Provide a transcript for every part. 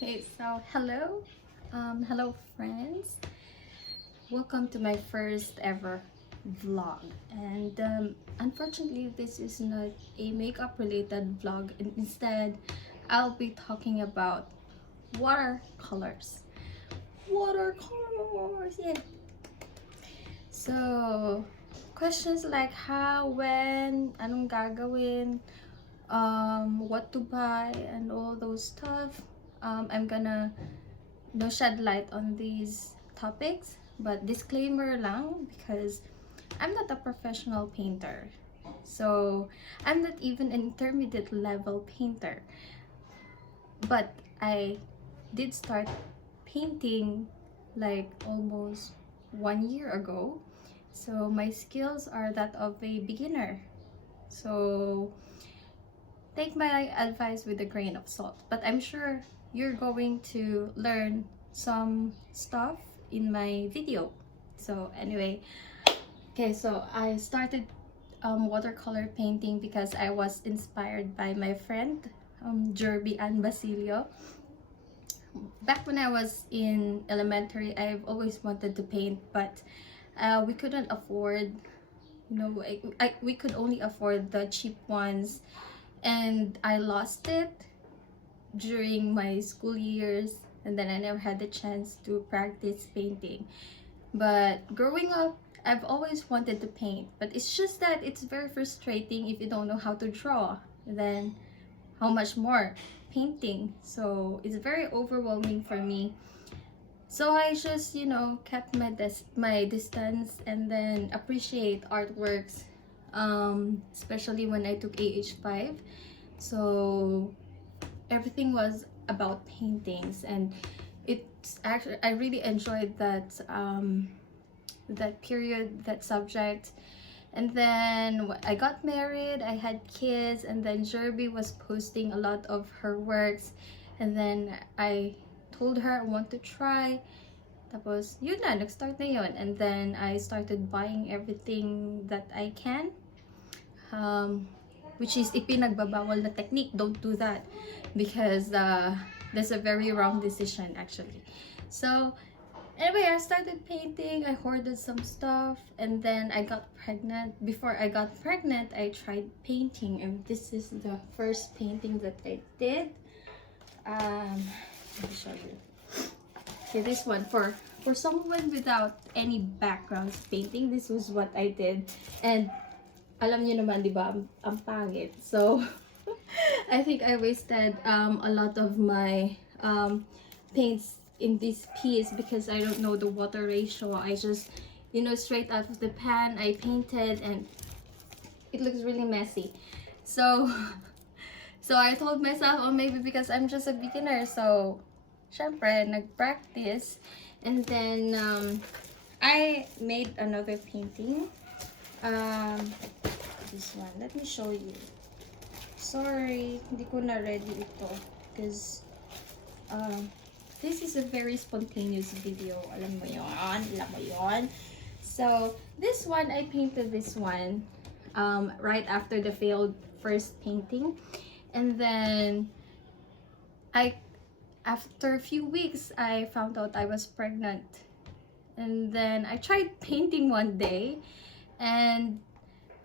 Okay, so hello friends. Welcome to my first ever vlog. And unfortunately, this is not a makeup related vlog. And instead, I'll be talking about watercolors. Watercolors, yeah. So, questions like how, when, anong gagawin, what to buy, and all those stuff. I'm gonna shed light on these topics, but disclaimer lang, because I'm not a professional painter, so I'm not even an intermediate level painter, but I did start painting like almost 1 year ago, so my skills are that of a beginner. So take my advice with a grain of salt, but I'm sure you're going to learn some stuff in my video. So anyway, okay, so I started watercolor painting because I was inspired by my friend Jerby and Basilio. Back when I was in elementary, I've always wanted to paint, but we couldn't afford, we could only afford the cheap ones, and I lost it during my school years, and then I never had the chance to practice painting. But growing up, I've always wanted to paint, but it's just that it's very frustrating if you don't know how to draw, then how much more painting. So it's very overwhelming for me. So I just, kept my distance and then appreciate artworks, especially when I took AH5. So everything was about paintings, and it's actually, I really enjoyed that period, that subject. And then I got married, I had kids, and then Jerby was posting a lot of her works, and then I told her I want to try. Tapos yun na, nag-start na yun, and then I started buying everything that I can, which is ipinagbabawal na technique. Don't do that, because that's a very wrong decision actually. So anyway, I started painting, I hoarded some stuff, and then I got pregnant. Before I got pregnant, I tried painting, and this is the first painting that I did. Let me show you. Okay, this one, for someone without any background painting, this was what I did. And alam niyo naman, di ba, ang pangit. So I think I wasted a lot of my paints in this piece because I don't know the water ratio. I just, straight out of the pan, I painted, and it looks really messy. So so I told myself, oh, maybe because I'm just a beginner. So syempre, nag-practice, and then I made another painting. This one, let me show you. Sorry, hindi ko na ready ito because this is a very spontaneous video. Alam mo yon. So this one, I painted this one right after the failed first painting, and then after a few weeks, I found out I was pregnant. And then I tried painting one day, and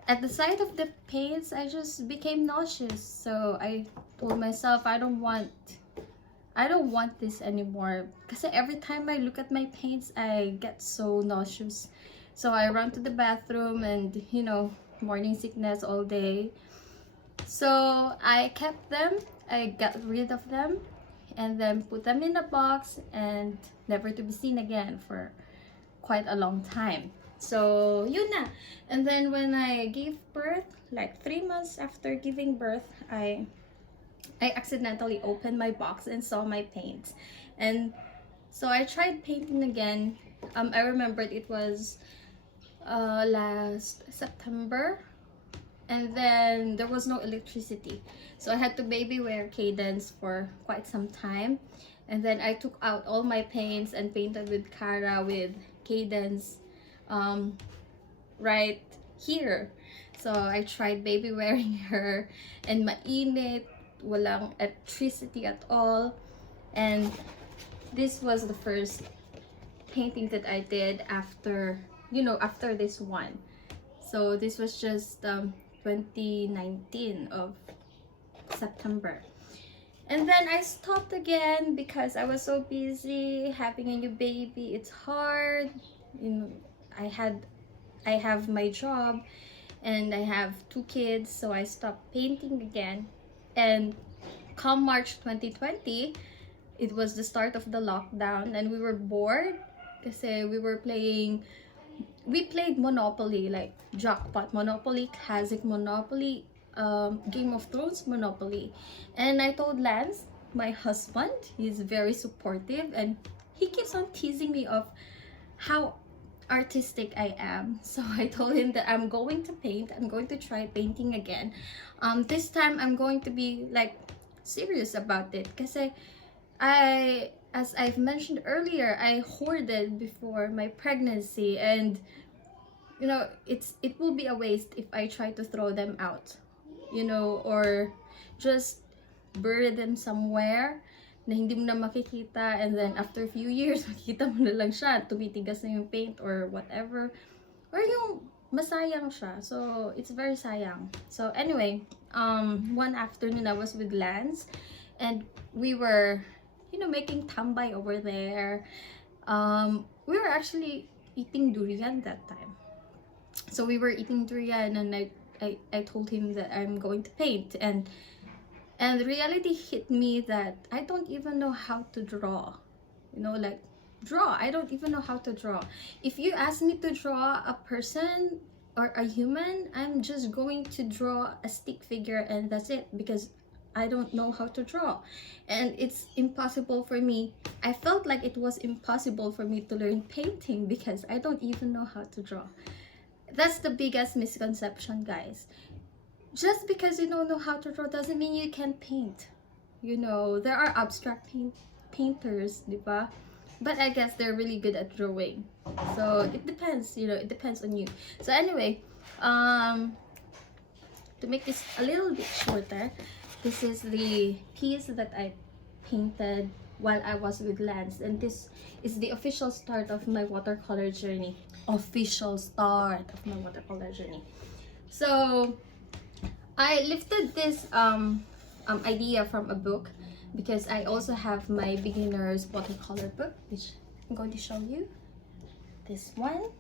at the sight of the paints, I just became nauseous. So I told myself, I don't want this anymore. Because every time I look at my paints, I get so nauseous. So I run to the bathroom and, morning sickness all day. So I kept them, I got rid of them, and then put them in a box and never to be seen again for quite a long time. So yun na. And then when I gave birth, like 3 months after giving birth, I accidentally opened my box and saw my paints. And so I tried painting again. I remembered it was last September, and then there was no electricity, so I had to baby wear Cadence for quite some time. And then I took out all my paints and painted with Cara with Cadence right here. So I tried baby wearing her, and mainit, walang electricity at all. And this was the first painting that I did after, you know, after this one. So this was just 2019 of September. And then I stopped again because I was so busy having a new baby. It's hard. You know, I have my job and I have 2 kids, so I stopped painting again. And come March 2020, it was the start of the lockdown and we were bored kasi we played Monopoly, like Jackpot Monopoly, Classic Monopoly, Game of Thrones Monopoly. And I told Lance, my husband, he's very supportive and he keeps on teasing me of how artistic I am. So I told him that I'm going to paint. I'm going to try painting again. This time I'm going to be like serious about it kasi as I've mentioned earlier, I hoarded before my pregnancy, and you know, it will be a waste if I try to throw them out, you know, or just bury them somewhere na hindi mo na makikita, and then after a few years makikita mo na lang siya, tumitigas na yung paint or whatever, or yung masayang siya. So it's very sayang. So anyway, one afternoon I was with Lance and we were, you know, making tambay over there. We were actually eating durian that time. So we were eating durian and I told him that I'm going to paint, and the reality hit me that I don't even know how to draw. You know, like draw. I don't even know how to draw. If you ask me to draw a person or a human, I'm just going to draw a stick figure and that's it, because I don't know how to draw. And it's impossible for me. I felt like it was impossible for me to learn painting because I don't even know how to draw. That's the biggest misconception, guys. Just because you don't know how to draw doesn't mean you can paint. You know, there are abstract painters, diba? But I guess they're really good at drawing. So it depends, you know, it depends on you. So anyway, to make this a little bit shorter, this is the piece that I painted while I was with Lance, and this is the official start of my watercolor journey. Official start of my watercolor journey. So I lifted this idea from a book because I also have my beginner's watercolor book, which I'm going to show you. This one.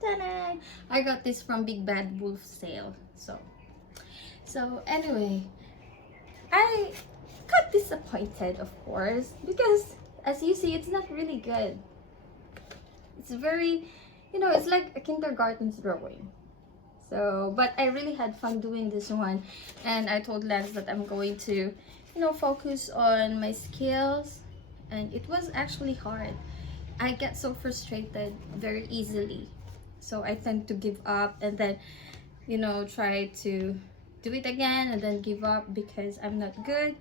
Ta-da! I got this from Big Bad Wolf sale. So anyway, I got disappointed, of course, because as you see, it's not really good. It's very, you know, it's like a kindergarten's drawing. So, but I really had fun doing this one, and I told Lance that I'm going to, you know, focus on my skills, and it was actually hard. I get so frustrated very easily, so I tend to give up and then, you know, try to do it again and then give up because I'm not good.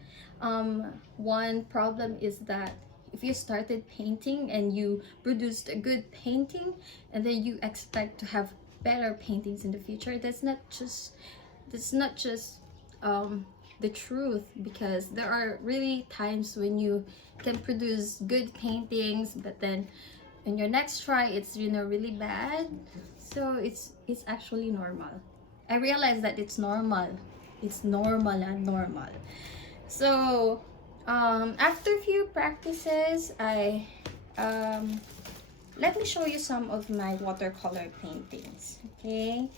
One problem is that if you started painting and you produced a good painting and then you expect to have better paintings in the future, that's not just the truth, because there are really times when you can produce good paintings but then in your next try it's, you know, really bad. So it's actually normal. I realize that it's normal and normal. So after a few practices, I let me show you some of my watercolor paintings. Okay,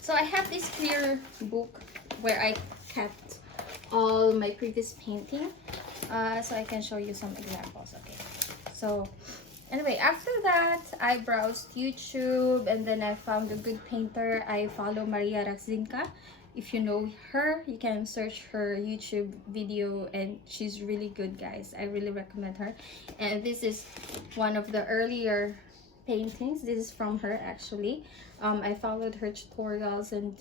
so I have this clear book where I kept all my previous painting, so I can show you some examples. Okay, so anyway, after that I browsed YouTube and then I found a good painter. I follow Maria Raxinka. If you know her, you can search her YouTube video and she's really good, guys. I really recommend her. And this is one of the earlier paintings. This is from her actually. I followed her tutorials and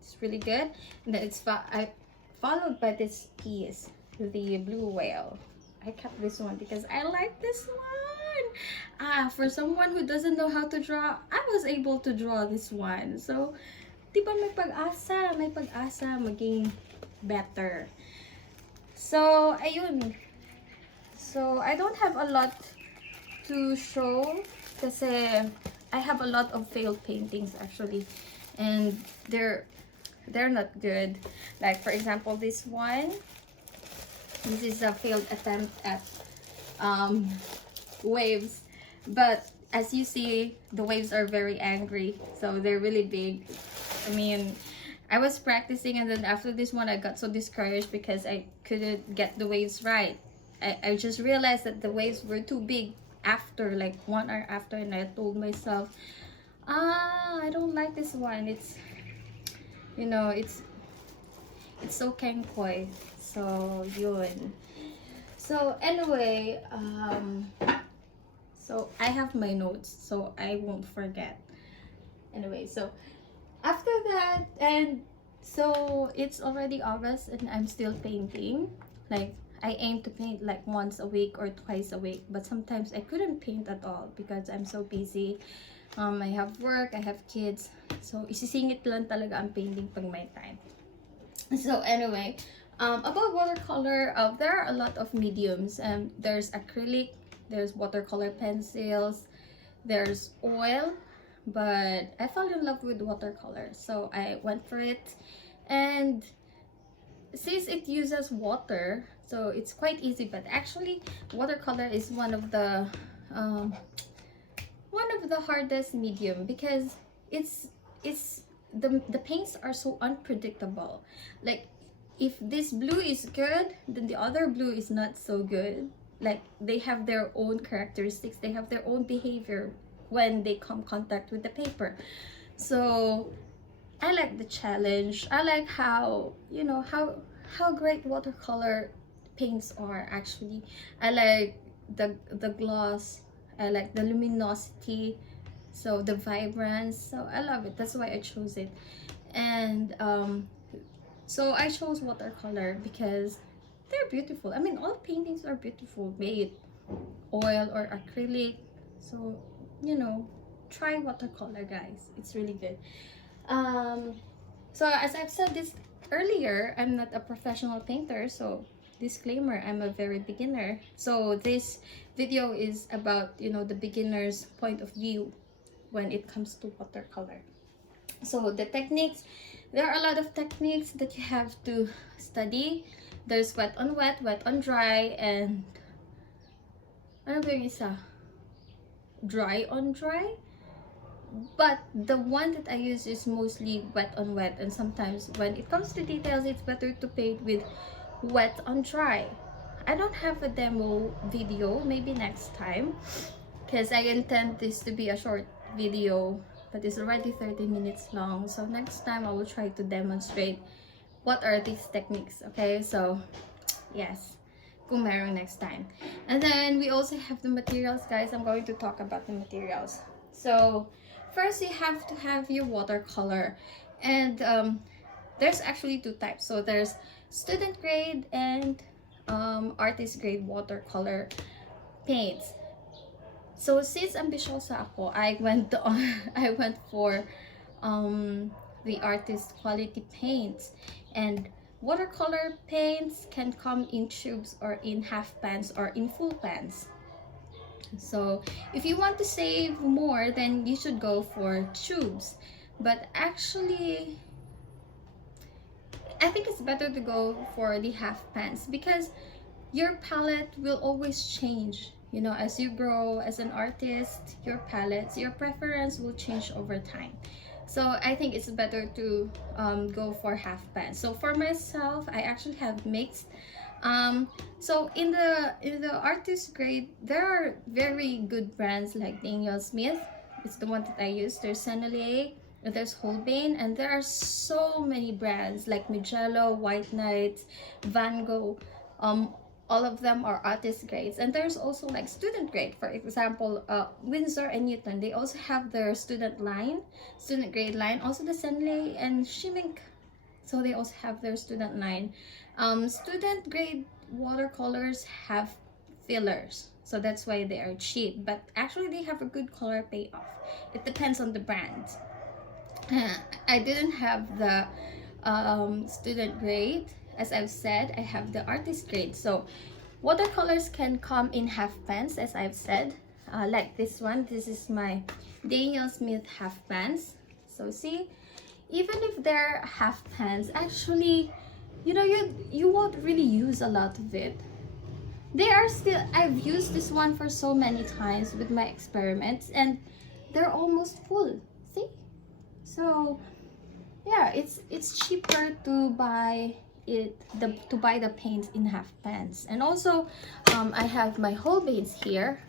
it's really good. And then I followed by this piece, the blue whale. I kept this one because I like this one. For someone who doesn't know how to draw, I was able to draw this one. So diba may pag-asa maging better. So, ayun. So, I don't have a lot to show kasi I have a lot of failed paintings actually. And they're not good. Like for example, this one. This is a failed attempt at waves. But as you see, the waves are very angry. So they're really big. I mean, I was practicing and then after this one I got so discouraged because I couldn't get the waves right. I just realized that the waves were too big after, like 1 hour after, and I told myself, I don't like this one. It's, you know, it's so kengkoy. So yun. So anyway, so I have my notes so I won't forget. Anyway, so after that, and so it's already August and I'm still painting. Like I aim to paint like once a week or twice a week, but sometimes I couldn't paint at all because I'm so busy. I have work, I have kids, so isisingit lang talaga ang painting pag may time. So anyway, about watercolor, there are a lot of mediums. There's acrylic, there's watercolor pencils, there's oil, but I fell in love with watercolor, so I went for it. And since it uses water, so it's quite easy. But actually, watercolor is one of the hardest medium because it's the paints are so unpredictable. Like if this blue is good, then the other blue is not so good. Like they have their own characteristics, they have their own behavior when they come contact with the paper. So I like the challenge. I like how, you know, how great watercolor paints are actually. I like the gloss, I like the luminosity, so the vibrance. So I love it. That's why I chose it. And so I chose watercolor because they're beautiful. I mean, all paintings are beautiful, be it oil or acrylic. So, you know, try watercolor, guys. It's really good. So as I've said this earlier, I'm not a professional painter, so disclaimer, I'm a very beginner. So this video is about, you know, the beginner's point of view when it comes to watercolor. So the techniques, there are a lot of techniques that you have to study. There's wet on wet, wet on dry, and ano ba yung isa? Dry on dry. But the one that I use is mostly wet on wet, and sometimes when it comes to details, it's better to paint with wet on dry. I don't have a demo video, maybe next time, because I intend this to be a short video, but it's already 30 minutes long. So next time I will try to demonstrate what are these techniques. Okay, so yes, kung meron next time. And then we also have the materials, guys. I'm going to talk about the materials. So first you have to have your watercolor, and there's actually two types. So there's student grade and artist grade watercolor paints. So since ambisyosa ako, I went for the artist quality paints. And watercolor paints can come in tubes or in half pans or in full pans. So if you want to save more, then you should go for tubes. But actually, I think it's better to go for the half pans because your palette will always change. You know, as you grow as an artist, your palettes, your preference will change over time. So I think it's better to go for half pan. So for myself, I actually have mixed. So in the artist grade, there are very good brands like Daniel Smith. It's the one that I use. There's Sennelier, there's Holbein, and there are so many brands like Mugello, White Knights, Van Gogh. All of them are artist grades, and there's also like student grade. For example, Winsor and Newton, they also have their student grade line. Also the Sennelier and Schmincke, so they also have their student line. Student grade watercolors have fillers, so that's why they are cheap, but actually they have a good color payoff. It depends on the brand. I didn't have the student grade. as I've said, I have the artist grade. So watercolors can come in half pans, as I've said. Like this one, this is my Daniel Smith half pans. So see, even if they're half pans, actually, you know, you won't really use a lot of it. They are still, I've used this one for so many times with my experiments, and they're almost full. See? So yeah, it's cheaper to buy the paints in half pans. And also I have my whole paints here.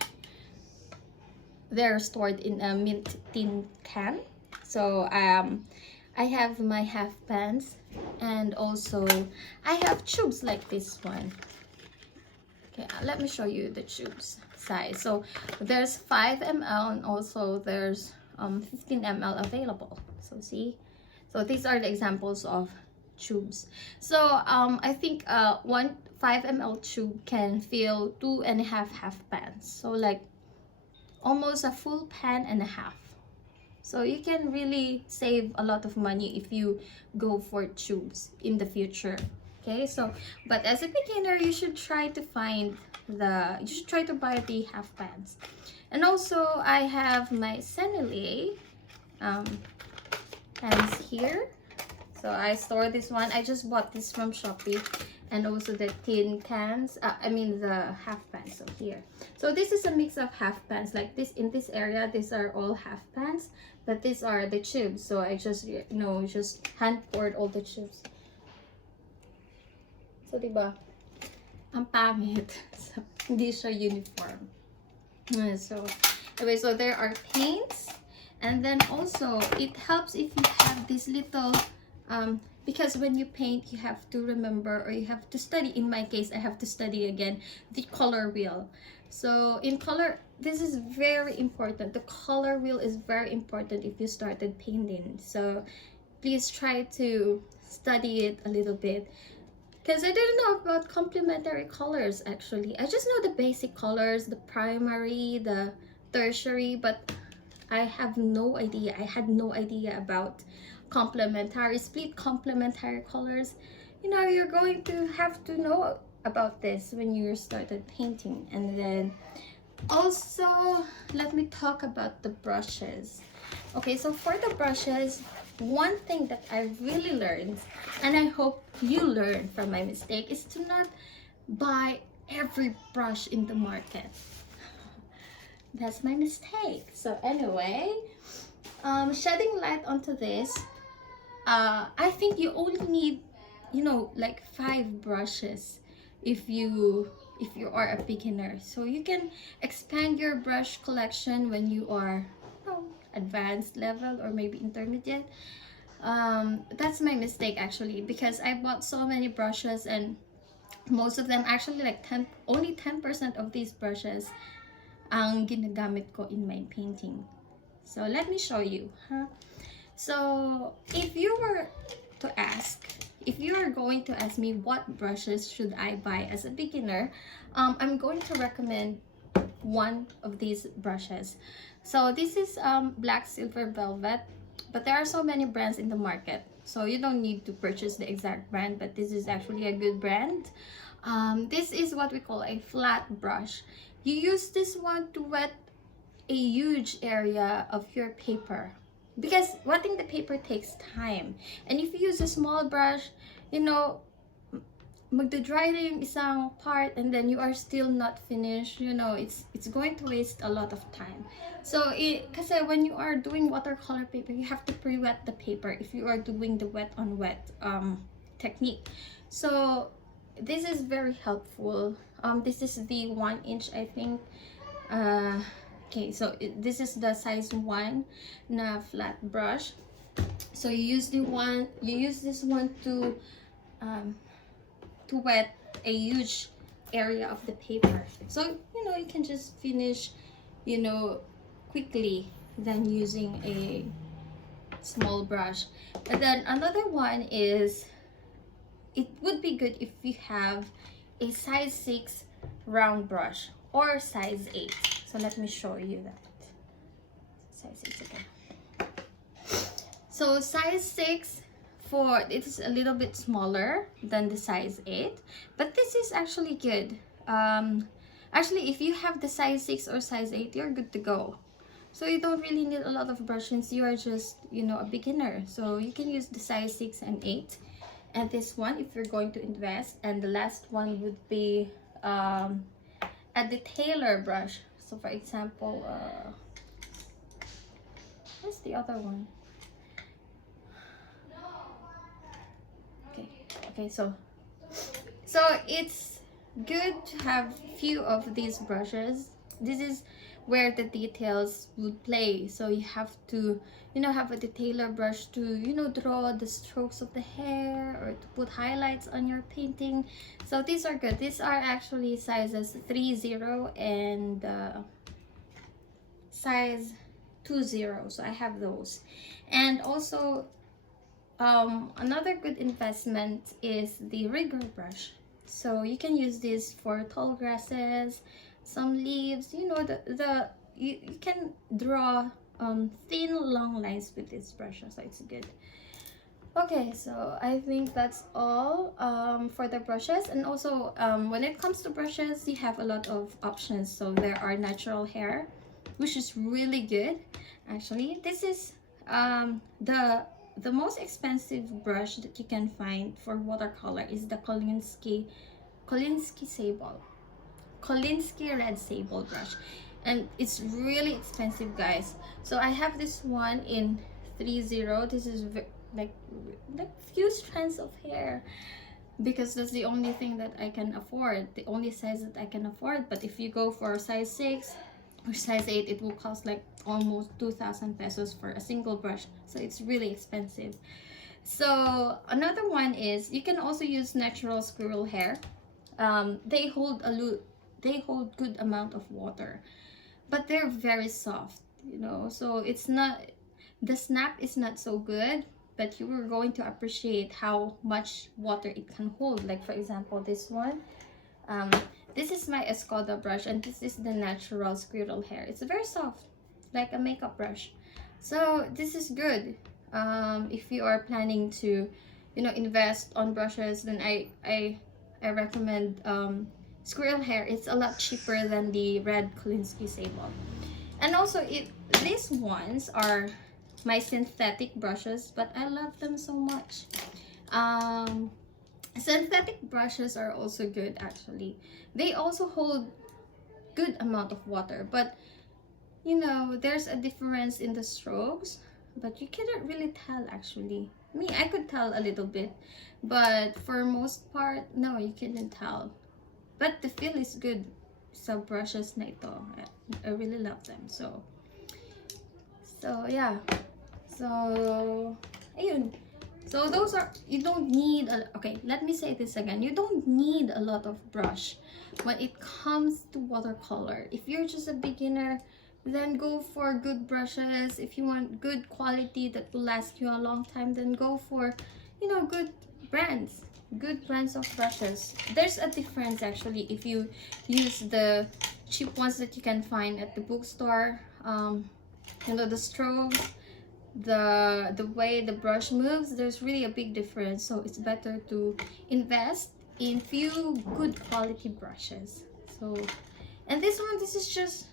They're stored in a mint tin can. So I have my half pans, and also I have tubes like this one. Okay, let me show you the tubes size. So there's 5 ml, and also there's 15 ml available. So see, so these are the examples of tubes. So I think one 5 ml tube can fill 2.5 half pans. So like almost a full pan and a half. So you can really save a lot of money if you go for tubes in the future. Okay, so but as a beginner, you should try to buy the half pans. And also I have my Sennelier pans here. So I store this one. I just bought this from Shopee. And also the tin cans, the half pans. So here, so this is a mix of half pans. Like this, in this area, these are all half pans, but these are the tubes. So I just, you know, just hand poured all the tubes. So diba, ang pangit. So, hindi siya uniform. So anyway, so there are paints, and then also it helps if you have this little because when you paint, you have to remember, or you have to study. In my case, I have to study again the color wheel. So in color, this is very important. The color wheel is very important if you started painting. So please try to study it a little bit, because I didn't know about complementary colors. Actually, I just know the basic colors, the primary, the tertiary, but I have no idea. I had no idea about split complementary colors. You know, you're going to have to know about this when you started painting. And then also, let me talk about the brushes. Okay, so for the brushes, one thing that I really learned, and I hope you learn from my mistake, is to not buy every brush in the market. That's my mistake. So anyway, shedding light onto this, I think you only need, you know, like 5 brushes if you are a beginner. So you can expand your brush collection when you are, you know, advanced level or maybe intermediate. That's my mistake actually, because I bought so many brushes, and most of them actually like only 10% of these brushes ang ginagamit ko in my painting. So let me show you, huh? So if you are going to ask me what brushes should I buy as a beginner, I'm going to recommend one of these brushes. So this is Black Silver Velvet, but there are so many brands in the market, so you don't need to purchase the exact brand, but this is actually a good brand. This is what we call a flat brush. You use this one to wet a huge area of your paper, because wetting the paper takes time. And if you use a small brush, you know, magdadry na yung isang part, and then you are still not finished, you know, it's going to waste a lot of time. So kasi when you are doing watercolor paper, you have to pre-wet the paper if you are doing the wet on wet technique. So this is very helpful. This is the 1 inch, I think. Okay, so this is the size 1 na flat brush. So you use this one to wet a huge area of the paper. So you know, you can just finish, you know, quickly than using a small brush. And then another one is, it would be good if you have a size 6 round brush or size 8. So let me show you that. Size 6 again. So size 6 for it's a little bit smaller than the size 8, but this is actually good. Actually, if you have the size 6 or size 8, you're good to go. So you don't really need a lot of brush since you are just, you know, a beginner. So you can use the size 6 and 8. And this one, if you're going to invest. And the last one would be a detailer brush. So for example, where's the other one? Okay, so it's good to have few of these brushes. This is where the details would play, so you have to, you know, have a detailer brush to, you know, draw the strokes of the hair or to put highlights on your painting. So these are good. These are actually sizes 30 and size 20, so I have those. And also another good investment is the rigger brush. So you can use this for tall grasses, some leaves, you know, you can draw thin long lines with this brush, so it's good. Okay, so I think that's all for the brushes. And also when it comes to brushes, you have a lot of options. So there are natural hair, which is really good. Actually, this is the most expensive brush that you can find for watercolor is the Kolinsky Red Sable brush, and it's really expensive, guys. So I have this one in 30. This is like few strands of hair, because that's the only thing that I can afford, the only size that I can afford. But if you go for size 6 or size 8, it will cost like almost 2,000 pesos for a single brush, so it's really expensive. So another one is you can also use natural squirrel hair. They hold good amount of water, but they're very soft, you know, so it's not, the snap is not so good, but you are going to appreciate how much water it can hold. Like for example, this one, this is my Escoda brush, and this is the natural squirrel hair. It's very soft, like a makeup brush. So this is good if you are planning to, you know, invest on brushes. Then I recommend squirrel hair. It's a lot cheaper than the red Kolinsky Sable. And also these ones are my synthetic brushes, but I love them so much. Synthetic brushes are also good. Actually, they also hold good amount of water, but you know, there's a difference in the strokes, but you cannot really tell. Actually, me, I could tell a little bit, but for most part, no, you couldn't tell. But the feel is good sa brushes na ito. I really love them. So yeah. So ayun. So those are, you don't need okay, let me say this again. You don't need a lot of brush when it comes to watercolor. If you're just a beginner, then go for good brushes. If you want good quality that will last you a long time, then go for, you know, good brands of brushes. There's a difference actually if you use the cheap ones that you can find at the bookstore. You know, the strokes, the way the brush moves, there's really a big difference. So it's better to invest in few good quality brushes. So, and this is just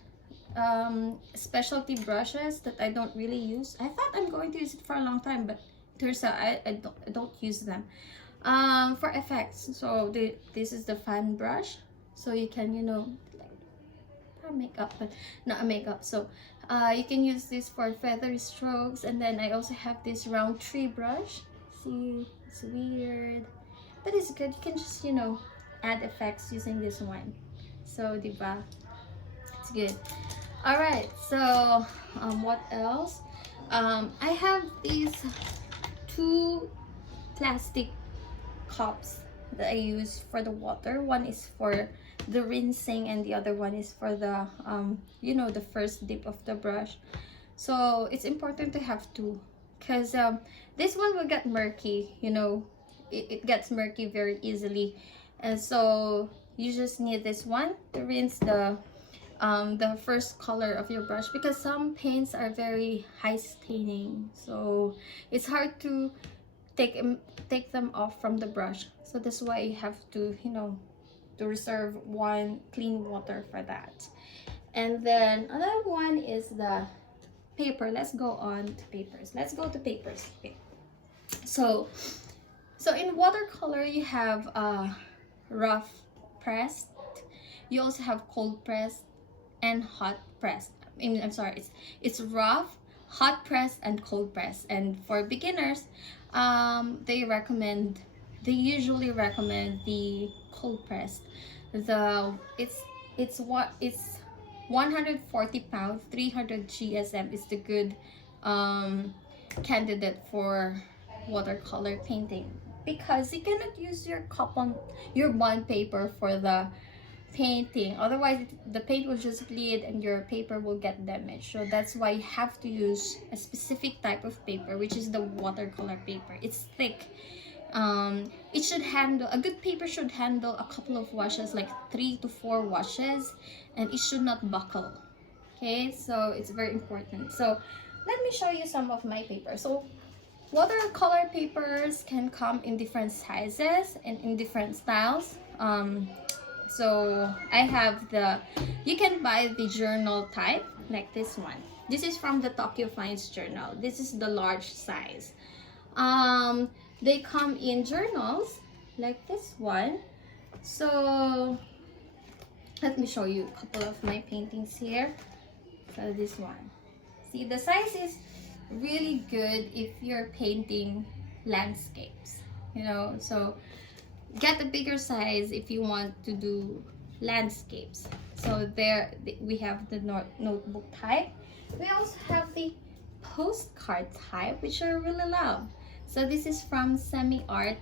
specialty brushes that I don't really use. I thought I'm going to use it for a long time, but turns out I don't use them for effects. So this is the fan brush, so you can, you know, like for makeup, but not a makeup. So you can use this for feathery strokes. And then I also have this round tree brush. See, it's weird, but it's good. You can just, you know, add effects using this one. So diba, it's good. All right, so what else? I have these 2 plastic cups that I use for the water. One is for the rinsing, and the other one is for the you know, the first dip of the brush. So it's important to have 2, because this one will get murky, you know, it gets murky very easily. And so you just need this one to rinse the first color of your brush, because some paints are very high staining, so it's hard to take them off from the brush. So that's why you have to, you know, to reserve one clean water for that. And then another one is the paper. Let's go on to papers. Let's go to papers. Okay. So in watercolor you have rough pressed, you also have cold pressed and hot pressed. I'm sorry, it's rough, hot pressed and cold pressed. And for beginners, they usually recommend the cold pressed. It's 140 pounds, 300 GSM is the good candidate for watercolor painting, because you cannot use your bond paper for the painting, otherwise the paint will just bleed and your paper will get damaged. So that's why you have to use a specific type of paper, which is the watercolor paper. It's thick. It should handle, a good paper should handle a couple of washes, like 3 to 4 washes, and it should not buckle. Okay, so it's very important. So let me show you some of my paper. So watercolor papers can come in different sizes and in different styles. So I have you can buy the journal type, like this one. This is from the Tokyo Finds journal. This is the large size. They come in journals like this one. So let me show you a couple of my paintings here. So this one, see, the size is really good if you're painting landscapes, you know. So get a bigger size if you want to do landscapes. So there we have the notebook type. We also have the postcard type, which I really love. So this is from Semi Art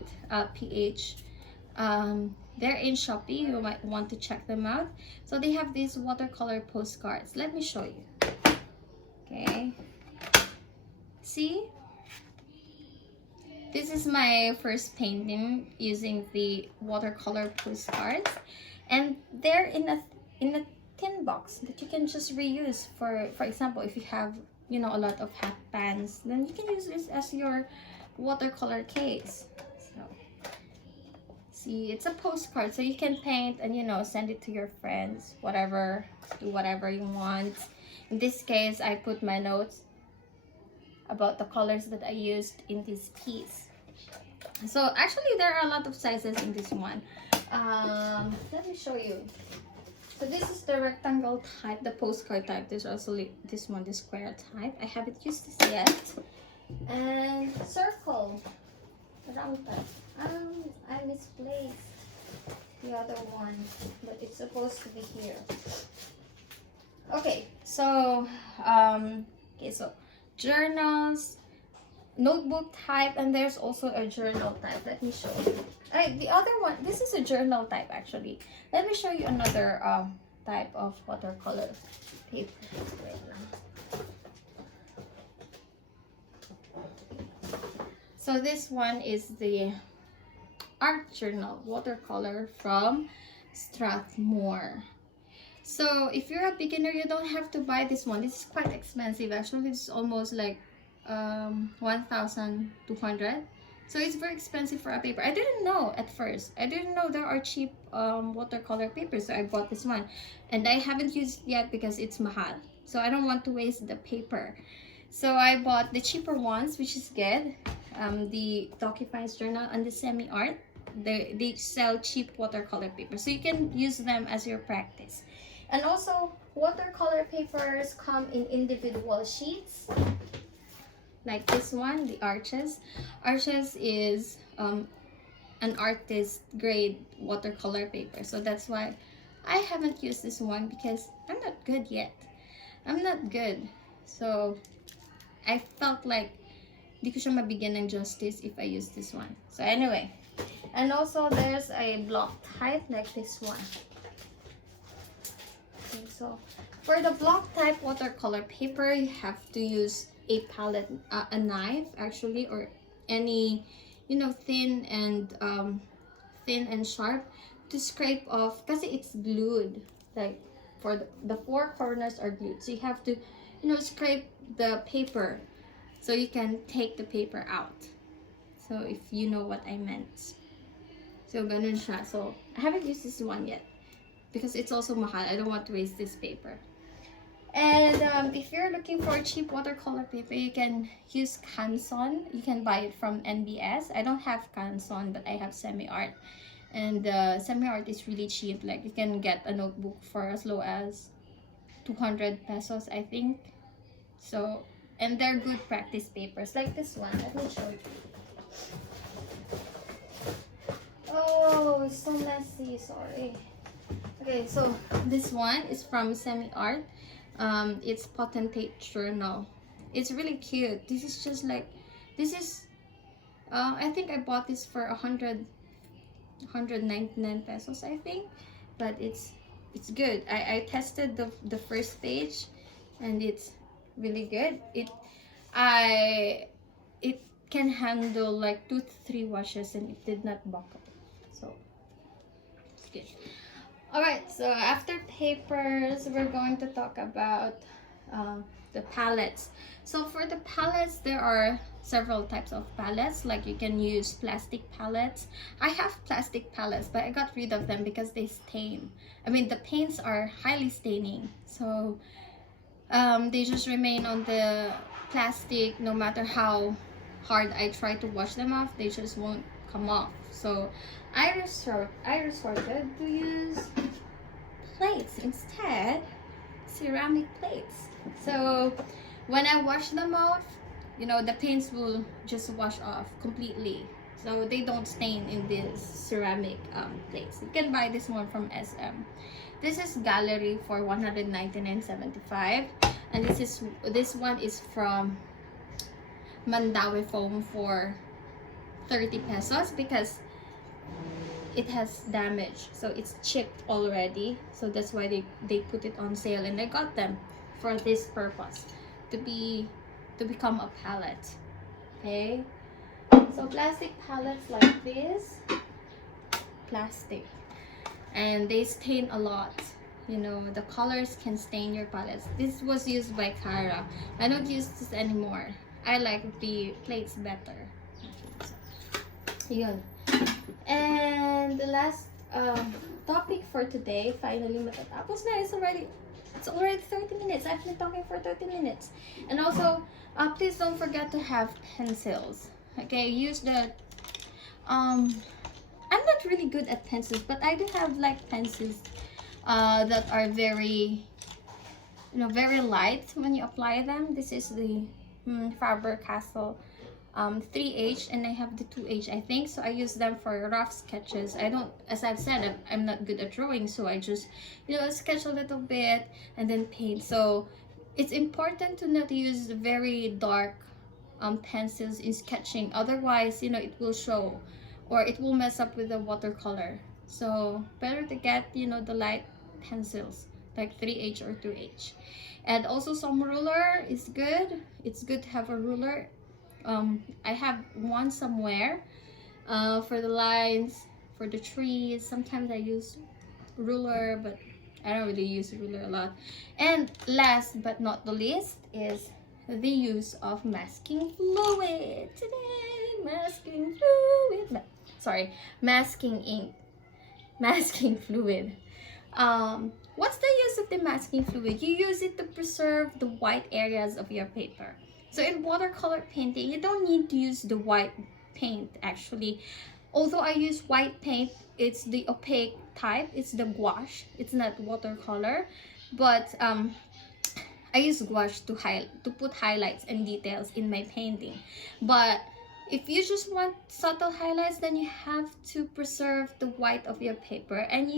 PH. They're in Shopee, you might want to check them out. So they have these watercolor postcards. Let me show you. Okay, see, this is my first painting using the watercolor postcards, and they're in a tin box that you can just reuse. For example, if you have, you know, a lot of hat pans, then you can use this as your watercolor case. So see, it's a postcard, so you can paint and, you know, send it to your friends, whatever, do whatever you want. In this case, I put my notes about the colors that I used in this piece. So actually there are a lot of sizes in this one. Let me show you. So this is the rectangle type, the postcard type. There's also this one, the square type. I haven't used this yet. And circle, round type. I misplaced the other one, but it's supposed to be here. Okay, so so journals, notebook type, and there's also a journal type. Let me show you. The other one, this is a journal type actually. Let me show you another type of watercolor paper. Wait lang. So this one is the art journal watercolor from Strathmore. So if you're a beginner, you don't have to buy this one. This is quite expensive actually. It's almost like 1,200. So it's very expensive for a paper. I didn't know at first. I didn't know there are cheap watercolor papers, so I bought this one, and I haven't used it yet because it's mahal. So I don't want to waste the paper. So I bought the cheaper ones, which is good. The Tokyo Finds journal and the Semi Art. They sell cheap watercolor paper, so you can use them as your practice. And also, watercolor papers come in individual sheets, like this one, the Arches. Arches is an artist grade watercolor paper, so that's why I haven't used this one, because I'm not good yet. I'm not good, so I felt like di ko siya mabigyan ng justice if I use this one. So anyway, and also there's a block type like this one. Okay, so for the block type watercolor paper, you have to use a palette, a knife actually, or any, you know, thin and sharp to scrape off, because it's glued. Like for the four corners are glued, so you have to, you know, scrape the paper so you can take the paper out. So if you know what I meant. So ganun siya. So I haven't used this one yet because it's also mahal. I don't want to waste this paper. And if you're looking for a cheap watercolor paper, you can use Canson. You can buy it from NBS. I don't have Canson, but I have Semi-Art. And Semi-Art is really cheap. Like, you can get a notebook for as low as 200 pesos, I think. So, and they're good practice papers. Like this one. Let me show you. Oh, it's so messy. Sorry. Okay, so this one is from Semi-Art. It's Potentate Journal. It's really cute. This is just like, this is I think I bought this for 199 pesos, I think, but it's good. I tested the first page and it's really good. It can handle like 2 to 3 washes and it did not buckle, so it's good. Alright, so after papers, we're going to talk about the palettes. So for the palettes, there are several types of palettes. Like, you can use plastic palettes. I have plastic palettes, but I got rid of them because they stain. I mean, the paints are highly staining. So they just remain on the plastic no matter how hard I try to wash them off. They just won't come off. So I resorted to use plates instead, ceramic plates. So when I wash them off, you know, the paints will just wash off completely. So they don't stain in these ceramic plates. You can buy this one from SM. This is Gallery for 199.75, and this one is from Mandawi Foam for 30 pesos because it has damage, so it's chipped already. So that's why they put it on sale, and I got them for this purpose, to become a palette. Okay, so plastic palettes like this, plastic, and they stain a lot. You know, the colors can stain your palettes. This was used by Cara. I don't use this anymore. I like the plates better. Yun. And the last topic for today, finally matatapos na. It's already 30 minutes. I've been talking for 30 minutes. And also, please don't forget to have pencils. Okay, use the I'm not really good at pencils, but I do have like pencils that are very, you know, very light when you apply them. This is the Faber-Castell 3H, and I have the 2H, I think. So I use them for rough sketches. I don't, as I've said, I'm not good at drawing, so I just, you know, sketch a little bit and then paint. So it's important to not use very dark pencils in sketching, otherwise, you know, it will show or it will mess up with the watercolor. So better to get, you know, the light pencils like 3H or 2H. And also some ruler is good. It's good to have a ruler. I have one somewhere for the lines, for the trees. Sometimes I use ruler, but I don't really use ruler a lot. And last but not the least is the use of masking fluid. Today, masking fluid. Sorry, masking ink. Masking fluid. What's the use of the masking fluid? You use it to preserve the white areas of your paper. So in watercolor painting, you don't need to use the white paint actually. Although I use white paint, it's the opaque type, it's the gouache, it's not watercolor. But I use gouache to put highlights and details in my painting. But if you just want subtle highlights, then you have to preserve the white of your paper, and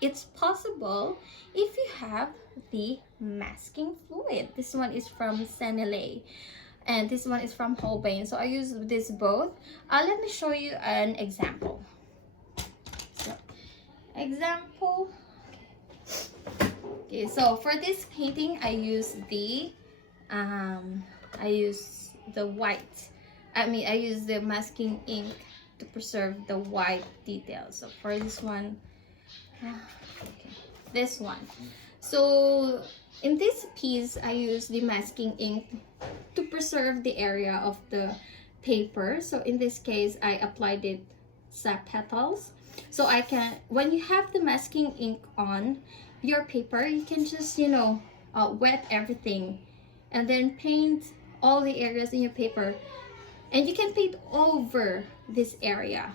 it's possible if you have the masking fluid. This one is from Senile, and this one is from Holbein. So I use this both. Let me show you an example. So, example. Okay, so for this painting, I use the white. I use the masking ink to preserve the white details. So for this one, okay, this one. So in this piece, I use the masking ink to preserve the area of the paper. So in this case, I applied it sa petals. So I can, when you have the masking ink on your paper, you can just, you know, wet everything and then paint all the areas in your paper, and you can paint over this area,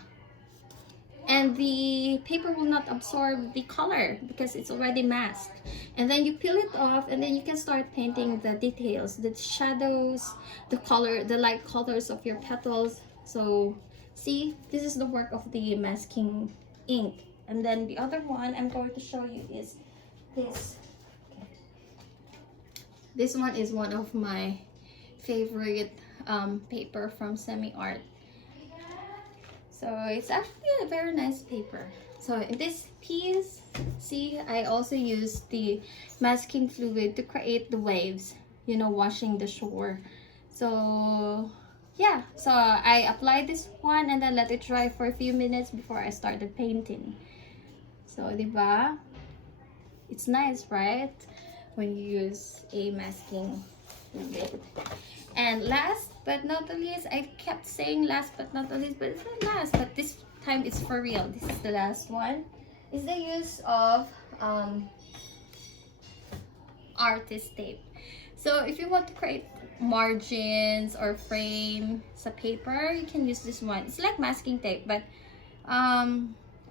and the paper will not absorb the color because it's already masked. And then you peel it off, and then you can start painting the details, the shadows, the color, the light colors of your petals. So see, this is the work of the masking ink. And then the other one I'm going to show you is this. Okay. This one is one of my favorite paper from Semi Art. So it's actually a very nice paper. So in this piece, see, I also use the masking fluid to create the waves, you know, washing the shore. So yeah, so I applied this one and then let it dry for a few minutes before I started painting. So diba? It's nice, right? When you use a masking fluid. And last but not the least, I kept saying last but not the least, but it's not last, but this time it's for real. This is the last one. Is the use of artist tape. So if you want to create margins or frame sa paper, you can use this one. It's like masking tape, but I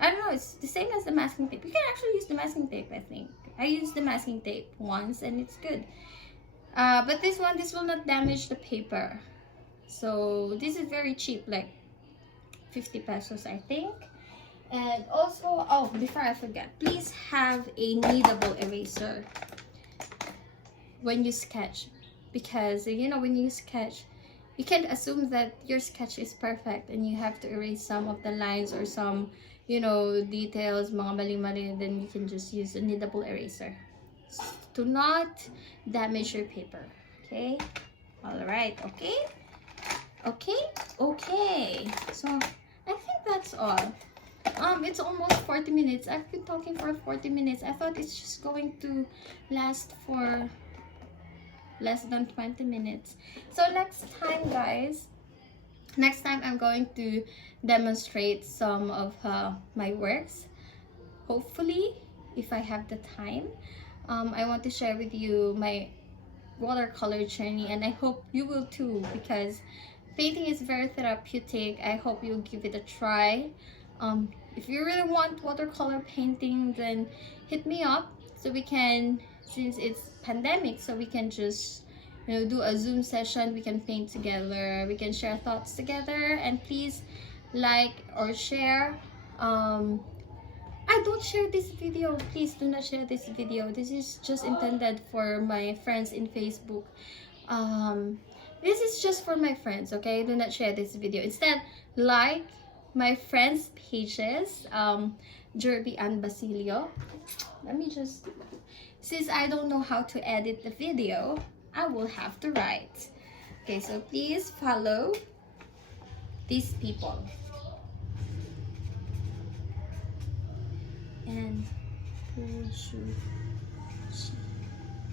don't know, it's the same as the masking tape. You can actually use the masking tape, I think. I used the masking tape once and it's good. But this one, this will not damage the paper. So this is very cheap, like 50 pesos, I think. And also, oh, before I forget, please have a kneadable eraser when you sketch, because you know, when you sketch, you can't assume that your sketch is perfect and you have to erase some of the lines or some, you know, details, mga mali-mali, then you can just use a kneadable eraser to not damage your paper. Okay, all right, okay, so I think that's all. It's almost 40 minutes. I've been talking for 40 minutes. I thought it's just going to last for less than 20 minutes. So next time, guys, next time I'm going to demonstrate some of my works, hopefully, if I have the time. I want to share with you my watercolor journey, and I hope you will too, because painting is very therapeutic. I hope you'll give it a try. If you really want watercolor painting, then hit me up so we can, since it's pandemic, so we can just, you know, do a Zoom session. We can paint together, we can share thoughts together. And please like or share. I don't share this video. Please do not share this video. This is just intended for my friends in Facebook. This is just for my friends, okay? Do not share this video. Instead, like my friends' pages, Jerby and Basilio. Let me just, since I don't know how to edit the video, I will have to write. Okay, so please follow these people. And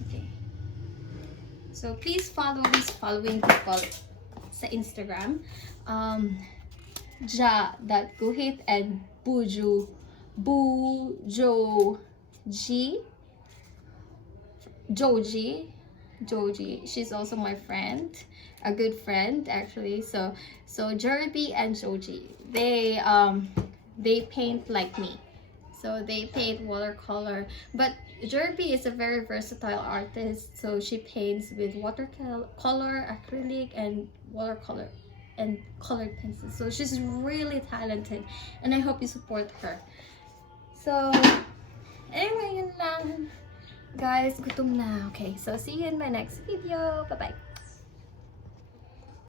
okay, so please follow these following people sa Instagram, ja.guhit and Joji. She's also my friend, a good friend actually. So Jerby and Joji, they paint like me. So they paint watercolor, but Jerby is a very versatile artist. So she paints with watercolor, acrylic, and watercolor and colored pencils. So she's really talented, and I hope you support her. So anyway, yun lang. Guys, gutom na. Okay, so see you in my next video. Bye-bye.